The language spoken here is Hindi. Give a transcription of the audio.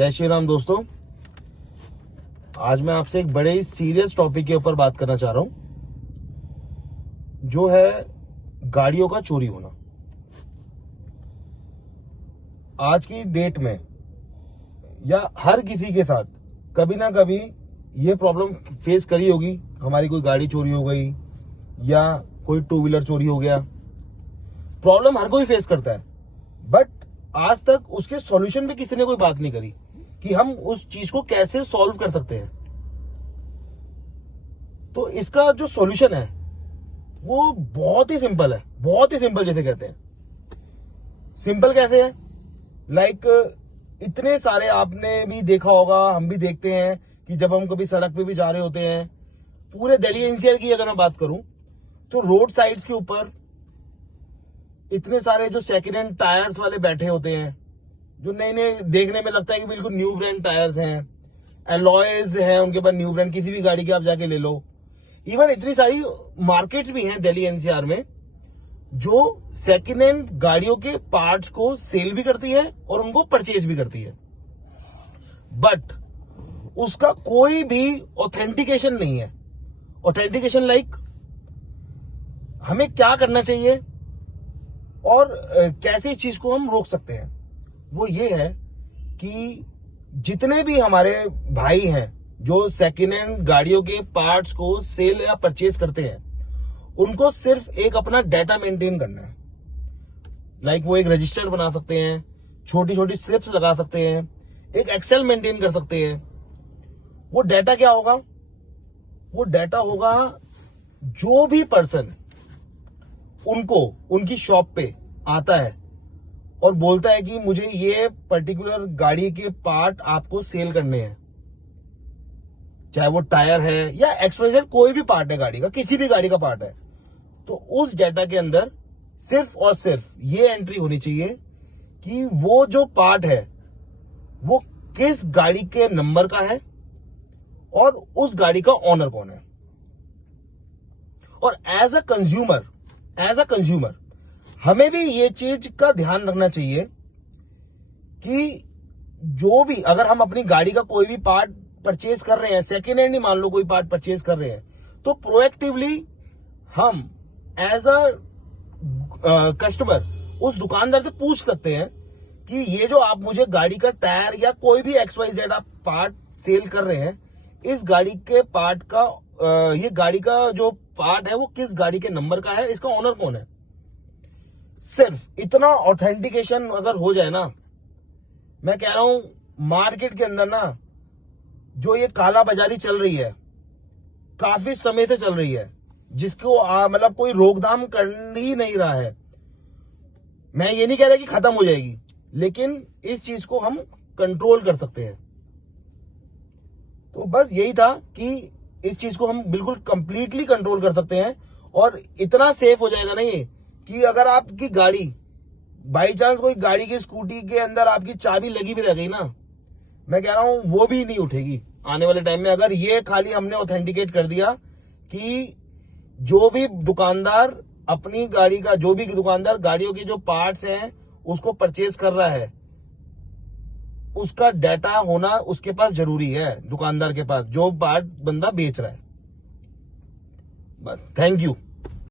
जय श्री राम दोस्तों। आज मैं आपसे एक बड़े ही सीरियस टॉपिक के ऊपर बात करना चाह रहा हूं, जो है गाड़ियों का चोरी होना। आज की डेट में या हर किसी के साथ कभी ना कभी ये प्रॉब्लम फेस करी होगी। हमारी कोई गाड़ी चोरी हो गई या कोई टू व्हीलर चोरी हो गया। प्रॉब्लम हर कोई फेस करता है, बट आज तक उसके सॉल्यूशन पे किसी ने कोई बात नहीं करी कि हम उस चीज को कैसे सॉल्व कर सकते हैं। तो इसका जो सॉल्यूशन है वो बहुत ही सिंपल है, बहुत ही सिंपल जैसे कहते हैं। सिंपल कैसे है? लाइक इतने सारे आपने भी देखा होगा, हम भी देखते हैं कि जब हम कभी सड़क पे भी जा रहे होते हैं, पूरे दिल्ली एनसीआर की अगर मैं बात करूं तो रोड साइड्स के ऊपर इतने सारे जो सेकेंड हैंड टायर्स वाले बैठे होते हैं, जो नए नए देखने में लगता है कि बिल्कुल न्यू ब्रांड टायर्स हैं, एलॉयज हैं उनके पास, न्यू ब्रांड किसी भी गाड़ी की आप जाके ले लो। इवन इतनी सारी मार्केट्स भी हैं दिल्ली एनसीआर में जो सेकेंड हैंड गाड़ियों के पार्ट्स को सेल भी करती है और उनको परचेज भी करती है, बट उसका कोई भी ऑथेंटिकेशन नहीं है। ऑथेंटिकेशन लाइक हमें क्या करना चाहिए और कैसे इस चीज को हम रोक सकते हैं, वो ये है कि जितने भी हमारे भाई हैं जो सेकेंड हैंड गाड़ियों के पार्ट्स को सेल या परचेज करते हैं, उनको सिर्फ एक अपना डाटा मेंटेन करना है। लाइक वो एक रजिस्टर बना सकते हैं, छोटी छोटी स्लिप्स लगा सकते हैं, एक एक्सेल मेंटेन कर सकते हैं। वो डाटा क्या होगा? वो डाटा होगा जो भी पर्सन उनको उनकी शॉप पे आता है और बोलता है कि मुझे ये पर्टिकुलर गाड़ी के पार्ट आपको सेल करने हैं, चाहे वो टायर है या एक्सवाइजेड कोई भी पार्ट है गाड़ी का, किसी भी गाड़ी का पार्ट है, तो उस डाटा के अंदर सिर्फ और सिर्फ ये एंट्री होनी चाहिए कि वो जो पार्ट है वो किस गाड़ी के नंबर का है और उस गाड़ी का ऑनर कौन है। और एज अ कंज्यूमर हमें भी ये चीज का ध्यान रखना चाहिए कि जो भी, अगर हम अपनी गाड़ी का कोई भी पार्ट परचेज कर रहे हैं, सेकेंड हैंड ही मान लो कोई पार्ट परचेज कर रहे हैं, तो प्रोएक्टिवली हम एज अ कस्टमर उस दुकानदार से पूछ सकते हैं कि ये जो आप मुझे गाड़ी का टायर या कोई भी XYZ आप पार्ट सेल कर रहे हैं, इस गाड़ी के पार्ट का ये गाड़ी का जो पार्ट है वो किस गाड़ी के नंबर का है, इसका ऑनर कौन है। सिर्फ इतना ऑथेंटिकेशन अगर हो जाए ना, मैं कह रहा हूं मार्केट के अंदर ना जो ये काला बाजारी चल रही है, काफी समय से चल रही है, जिसको मतलब कोई रोकथाम कर ही नहीं रहा है। मैं ये नहीं कह रहा कि खत्म हो जाएगी, लेकिन इस चीज को हम कंट्रोल कर सकते हैं। तो बस यही था कि इस चीज को हम बिल्कुल कंप्लीटली कंट्रोल कर सकते हैं और इतना सेफ हो जाएगा ना ये कि अगर आपकी गाड़ी बाई चांस कोई गाड़ी की स्कूटी के अंदर आपकी चाबी लगी भी रह गई ना, मैं कह रहा हूं वो भी नहीं उठेगी आने वाले टाइम में, अगर ये खाली हमने ऑथेंटिकेट कर दिया कि जो भी दुकानदार अपनी गाड़ी का, जो भी दुकानदार गाड़ियों के जो पार्ट्स हैं उसको परचेज कर रहा है, उसका डाटा होना उसके पास जरूरी है, दुकानदार के पास जो पार्ट बंदा बेच रहा है। बस, थैंक यू।